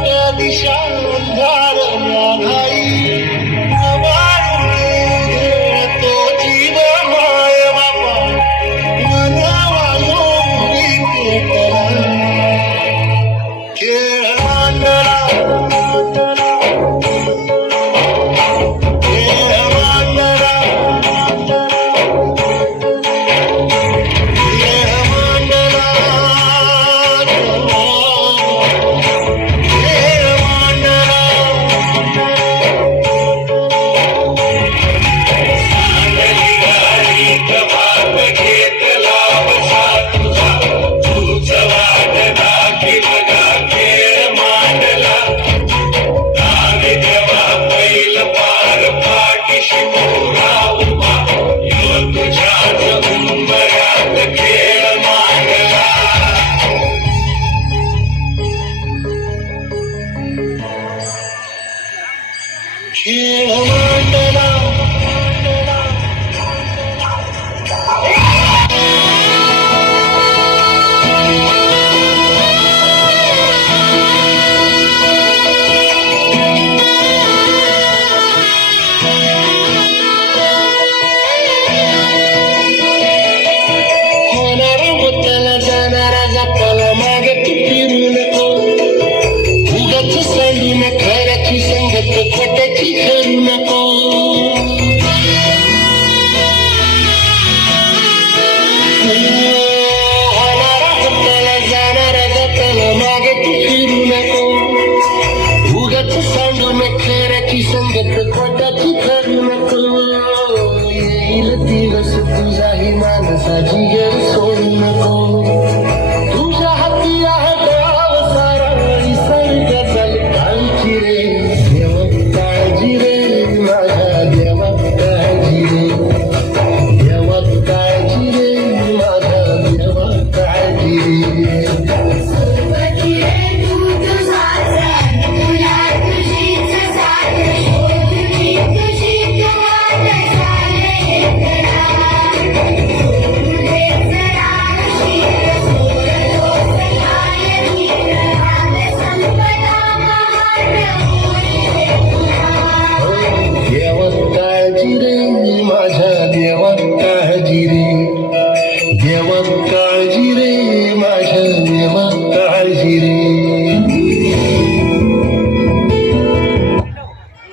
दिशा अंधारल्या घाई तो जीव माय बापा मनावायो पेटला खेळ मांडला खेळ मांडला होणारा मुद्द्याला जाणारा जाताला मागे तू फिरू नको उगाच सांडू न खऱ्याची संगत खोट्याची करू नको होणारा मुद्द्याला जाणारा जाताला मागे तू फिरू नको उगाच सांडू न खऱ्याची संगत खोट्याची करू नको येईल दिवस तुझाही माणसाची गर सोडू नको तुझ्या हाती आहे गाव सारा निसर्ग चाल काळजी रे देवा काळजी रे माझ्या देवा काळजी रे देवा काळजी रे माझ्या देवा काळजी रे काळजी रे माझ्या देवा काळजी रे देवा काळजी रे माझ्या देवा काळजी रे